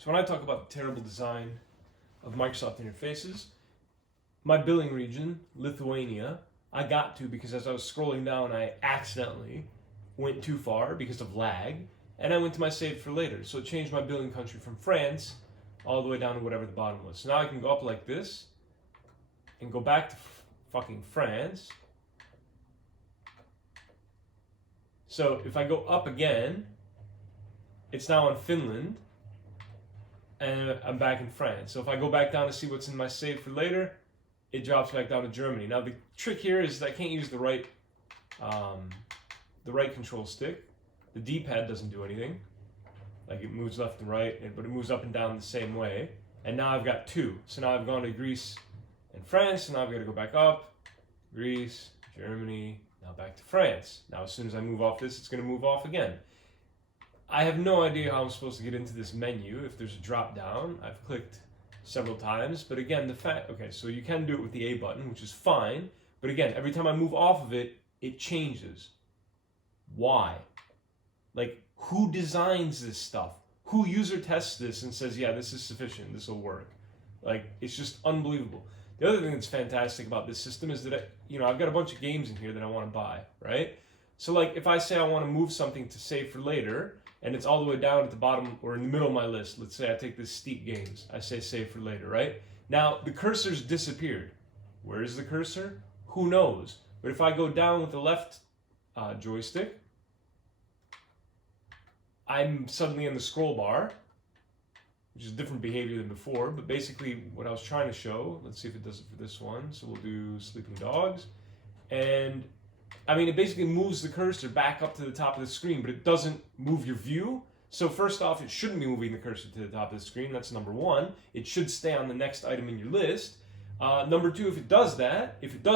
So when I talk about the terrible design of Microsoft interfaces, my billing region, Lithuania, I got to because as I was scrolling down, I accidentally went too far because of lag, and I went to my save for later. So it changed my billing country from France all the way down to whatever the bottom was. So now I can go up like this and go back to fucking France. So if I go up again, it's now in Finland, and I'm back in France. So if I go back down to see what's in my save for later, it drops back down to Germany. Now the trick here is that I can't use the right control stick. The D-pad doesn't do anything. Like it moves left and right, but it moves up and down the same way. And now I've got two. So now I've gone to Greece and France, and now I've got to go back up. Greece, Germany, now back to France. Now as soon as I move off this, it's going to move off again. I have no idea how I'm supposed to get into this menu. If there's a drop down, I've clicked several times, but again, okay, so you can do it with the A button, which is fine, but again, every time I move off of it, it changes. Why? Like, who designs this stuff? Who user tests this and says, yeah, this is sufficient, this will work? Like, it's just unbelievable. The other thing that's fantastic about this system is that, I've got a bunch of games in here that I want to buy, right? So like, if I say I want to move something to save for later, and it's all the way down at the bottom or in the middle of my list. Let's say I take this Steep Games. I say save for later, right? Now, the cursor's disappeared. Where is the cursor? Who knows? But if I go down with the left joystick, I'm suddenly in the scroll bar, which is different behavior than before. But basically, what I was trying to show, let's see if it does it for this one. So we'll do Sleeping Dogs. And it basically moves the cursor back up to the top of the screen, but it doesn't move your view. So first off, it shouldn't be moving the cursor to the top of the screen. That's number one. It should stay on the next item in your list. Number two, if it does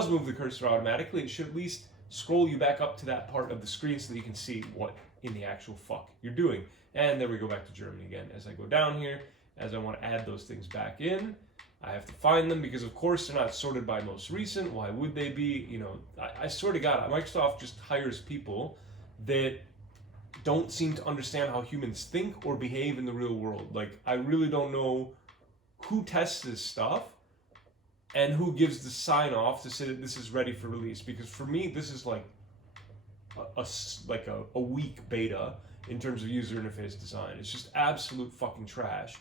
move the cursor automatically, it should at least scroll you back up to that part of the screen so that you can see what in the actual fuck you're doing. And there we go back to Germany again. As I go down here, as I want to add those things back in, I have to find them because, of course, they're not sorted by most recent. Why would they be? I swear to God, Microsoft just hires people that don't seem to understand how humans think or behave in the real world. Like, I really don't know who tests this stuff and who gives the sign off to say that this is ready for release. Because for me, this is like a weak beta in terms of user interface design. It's just absolute fucking trash.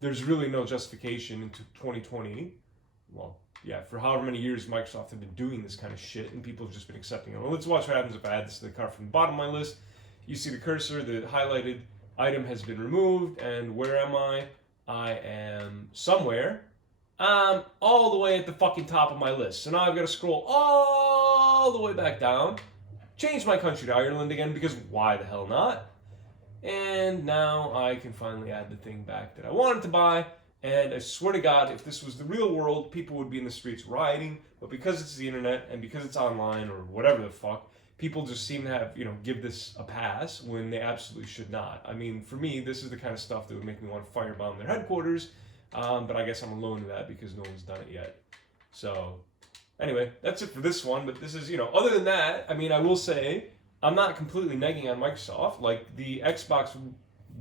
There's really no justification into 2020. Well, yeah, for however many years Microsoft have been doing this kind of shit, and people have just been accepting it. Well, let's watch what happens if I add this to the cart from the bottom of my list. You see the cursor, the highlighted item has been removed, and where am I? I am somewhere. All the way at the fucking top of my list. So now I've got to scroll all the way back down, change my country to Ireland again, because why the hell not? And now I can finally add the thing back that I wanted to buy. And I swear to God, if this was the real world, people would be in the streets rioting. But because it's the internet and because it's online or whatever the fuck, people just seem to have, give this a pass when they absolutely should not. For me, this is the kind of stuff that would make me want to firebomb their headquarters. But I guess I'm alone to that because no one's done it yet. So anyway, that's it for this one. But this is, other than that, I will say, I'm not completely negging on Microsoft. Like, the Xbox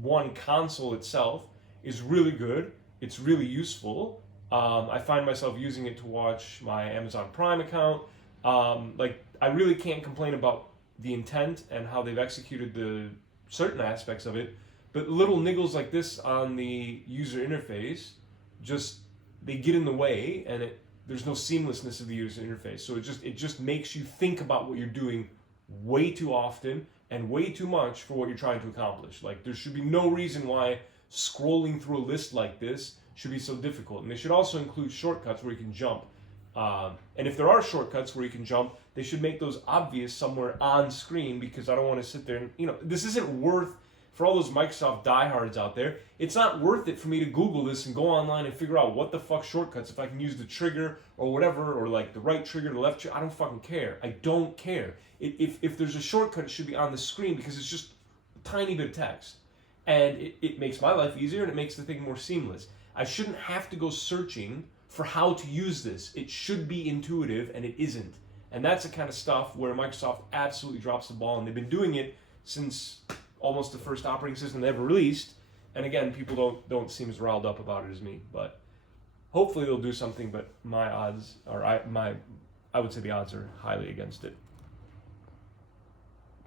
One console itself is really good. It's really useful. I find myself using it to watch my Amazon Prime account. I really can't complain about the intent and how they've executed the certain aspects of it. But little niggles like this on the user interface, they get in the way, and there's no seamlessness of the user interface. So it just makes you think about what you're doing way too often and way too much for what you're trying to accomplish. Like, there should be no reason why scrolling through a list like this should be so difficult. And they should also include shortcuts where you can jump. And if there are shortcuts where you can jump, they should make those obvious somewhere on screen, because I don't want to sit there and, this isn't worth, for all those Microsoft diehards out there, it's not worth it for me to Google this and go online and figure out what the fuck shortcuts, if I can use the trigger or whatever, or like the right trigger, the left trigger. I don't fucking care. I don't care. If there's a shortcut, it should be on the screen, because it's just a tiny bit of text. And it makes my life easier, and it makes the thing more seamless. I shouldn't have to go searching for how to use this. It should be intuitive, and it isn't. And that's the kind of stuff where Microsoft absolutely drops the ball, and they've been doing it since almost the first operating system they ever released. And again, people don't seem as riled up about it as me, but hopefully they'll do something. But my odds are I would say the odds are highly against it.